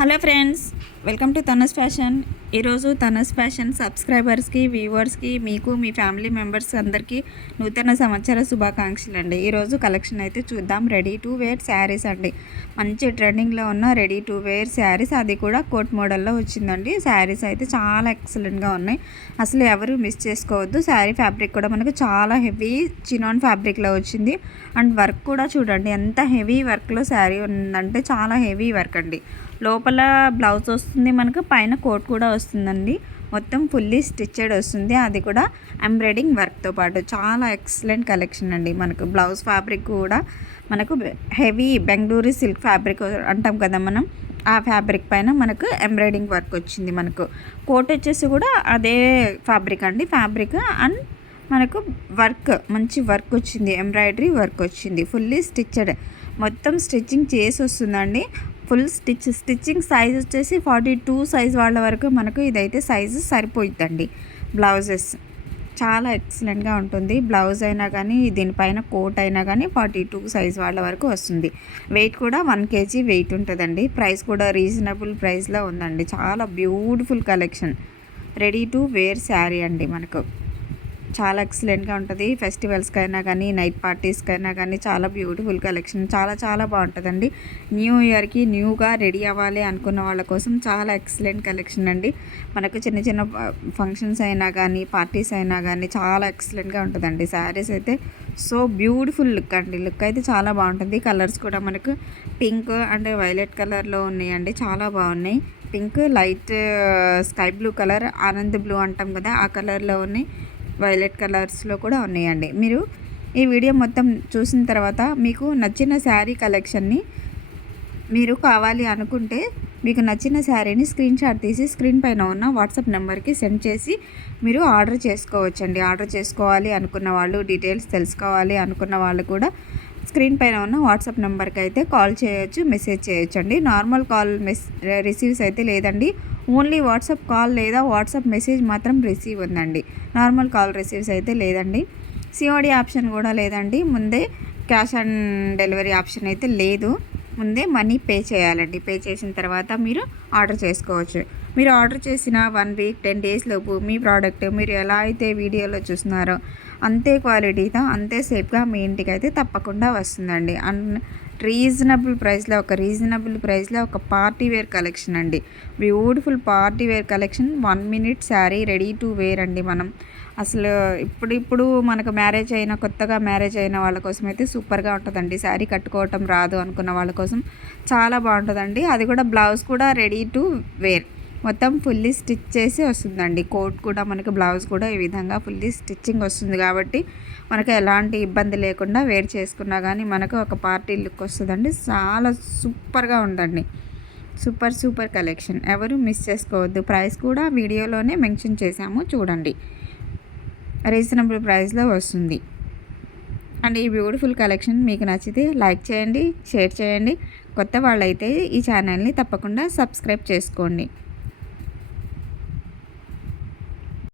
Hello friends, welcome to Tanas fashion. ఈరోజు Tanas fashion సబ్స్క్రైబర్స్కి, వ్యూవర్స్కి, మీకు, మీ ఫ్యామిలీ మెంబర్స్ అందరికీ నూతన సంవత్సర శుభాకాంక్షలు అండి. ఈరోజు కలెక్షన్ అయితే చూద్దాం. రెడీ టు వేర్ శారీస్ అండి. మంచి ట్రెండింగ్లో ఉన్న రెడీ టు వేర్ శారీస్, అది కూడా కోట్ మోడల్లో వచ్చిందండి. శారీస్ అయితే చాలా ఎక్సలెంట్గా ఉన్నాయి. అసలు ఎవరు మిస్ చేసుకోవద్దు. శారీ ఫ్యాబ్రిక్ కూడా మనకు చాలా హెవీ చినాన్ ఫ్యాబ్రిక్లో వచ్చింది. అండ్ వర్క్ కూడా చూడండి ఎంత హెవీ వర్క్లో శారీ ఉందంటే, చాలా హెవీ వర్క్ అండి. లోపల బ్లౌజ్ వస్తుంది మనకు, పైన కోట్ కూడా వస్తుందండి. మొత్తం ఫుల్లీ స్టిచ్చెడ్ వస్తుంది, అది కూడా ఎంబ్రాయిడింగ్ వర్క్తో పాటు. చాలా ఎక్సలెంట్ కలెక్షన్ అండి. మనకు బ్లౌజ్ ఫ్యాబ్రిక్ కూడా మనకు హెవీ బెంగళూరు సిల్క్ ఫ్యాబ్రిక్ అంటాం కదా మనం, ఆ ఫ్యాబ్రిక్ పైన మనకు ఎంబ్రాయిడింగ్ వర్క్ వచ్చింది. మనకు కోట్ వచ్చేసి కూడా అదే ఫ్యాబ్రిక్ అండి. ఫ్యాబ్రిక్ అండ్ మనకు వర్క్, మంచి వర్క్ వచ్చింది, ఎంబ్రాయిడరీ వర్క్ వచ్చింది. ఫుల్లీ స్టిచ్చెడ్, మొత్తం స్టిచ్చింగ్ చేసి వస్తుందండి. ఫుల్ స్టిచ్చింగ్ సైజ్ వచ్చేసి 42 సైజ్ వాళ్ళ వరకు మనకు ఇదైతే సైజు సరిపోయిద్దండి. బ్లౌజెస్ చాలా ఎక్సలెంట్గా ఉంటుంది. బ్లౌజ్ అయినా కానీ, దీనిపైన కోట్ అయినా కానీ 42 సైజ్ వాళ్ళ వరకు వస్తుంది. వెయిట్ కూడా 1 kg వెయిట్ ఉంటుందండి. ప్రైస్ కూడా రీజనబుల్ ప్రైస్లో ఉందండి. చాలా beautiful collection. Ready to wear sari అండి. మనకు చాలా ఎక్సలెంట్గా ఉంటుంది. ఫెస్టివల్స్కి అయినా కానీ, నైట్ పార్టీస్కి అయినా కానీ చాలా బ్యూటిఫుల్ కలెక్షన్. చాలా చాలా బాగుంటుందండి. న్యూ ఇయర్కి న్యూగా రెడీ అవ్వాలి అనుకున్న వాళ్ళ కోసం చాలా ఎక్సలెంట్ కలెక్షన్ అండి. మనకు చిన్న చిన్న ఫంక్షన్స్ అయినా కానీ, పార్టీస్ అయినా కానీ చాలా ఎక్సలెంట్గా ఉంటుందండి. శారీస్ అయితే సో బ్యూటిఫుల్ లుక్ అండి. లుక్ అయితే చాలా బాగుంటుంది. కలర్స్ కూడా మనకు పింక్ అండ్ వైలెట్ కలర్లో ఉన్నాయండి. చాలా బాగున్నాయి. Pink, light sky blue colour, Anand blue అంటాం కదా, ఆ కలర్లో ఉన్నాయి. వైలెట్ కలర్స్లో కూడా ఉన్నాయండి. మీరు ఈ వీడియో మొత్తం చూసిన తర్వాత మీకు నచ్చిన శారీ కలెక్షన్ని మీరు కావాలి అనుకుంటే, మీకు నచ్చిన శారీని స్క్రీన్ షాట్ తీసి స్క్రీన్ పైన ఉన్న వాట్సాప్ నెంబర్కి సెండ్ చేసి మీరు ఆర్డర్ చేసుకోవచ్చండి. ఆర్డర్ చేసుకోవాలి అనుకున్న వాళ్ళు, డీటెయిల్స్ తెలుసుకోవాలి అనుకున్న వాళ్ళు కూడా స్క్రీన్ పైన ఉన్న వాట్సాప్ నెంబర్కి అయితే కాల్ చేయొచ్చు, మెసేజ్ చేయొచ్చండి. నార్మల్ కాల్ రిసీవ్స్ అయితే లేదండి. ఓన్లీ వాట్సాప్ కాల్ లేదా వాట్సాప్ మెసేజ్ మాత్రం రిసీవ్ ఉందండి. నార్మల్ కాల్ రిసీవ్స్ అయితే లేదండి. సిఓడి ఆప్షన్ కూడా లేదండి. ముందే క్యాష్ ఆన్ డెలివరీ ఆప్షన్ అయితే లేదు. ముందే మనీ పే చేయాలండి. పే చేసిన తర్వాత మీరు ఆర్డర్ చేసుకోవచ్చు. మీరు ఆర్డర్ చేసిన 1 వీక్ 10 డేస్ లోపు మీ ప్రోడక్ట్ మీరు ఎలా అయితే వీడియోలో చూస్తున్నారో అంతే క్వాలిటీతో, అంతే సేఫ్గా మీ ఇంటికి అయితే తప్పకుండా వస్తుందండి. రీజనబుల్ ప్రైస్లో ఒక పార్టీ వేర్ కలెక్షన్ అండి. Beautiful party wear collection. 1 minute sari ready to wear అండి. మనం అసలు ఇప్పుడు మనకు కొత్తగా మ్యారేజ్ అయిన వాళ్ళ కోసం అయితే సూపర్గా ఉంటుందండి. శారీ కట్టుకోవటం రాదు అనుకున్న వాళ్ళ కోసం చాలా బాగుంటుందండి. అది కూడా బ్లౌజ్ కూడా రెడీ టు వేర్, మొత్తం ఫుల్లీ స్టిచ్ చేసి వస్తుందండి. కోట్ కూడా మనకి, బ్లౌజ్ కూడా ఈ విధంగా ఫుల్లీ స్టిచ్చింగ్ వస్తుంది కాబట్టి మనకు ఎలాంటి ఇబ్బంది లేకుండా వేర్ చేసుకున్నా కానీ మనకు ఒక పార్టీ లుక్ వస్తుందండి. చాలా సూపర్గా ఉందండి. Super collection. ఎవరు మిస్ చేసుకోవద్దు. ప్రైస్ కూడా వీడియోలోనే మెన్షన్ చేశాము, చూడండి. రీజనబుల్ ప్రైస్లో వస్తుంది. అండ్ ఈ బ్యూటిఫుల్ కలెక్షన్ మీకు నచ్చితే లైక్ చేయండి, షేర్ చేయండి. కొత్త వాళ్ళైతే ఈ ఛానల్ని తప్పకుండా సబ్స్క్రైబ్ చేసుకోండి.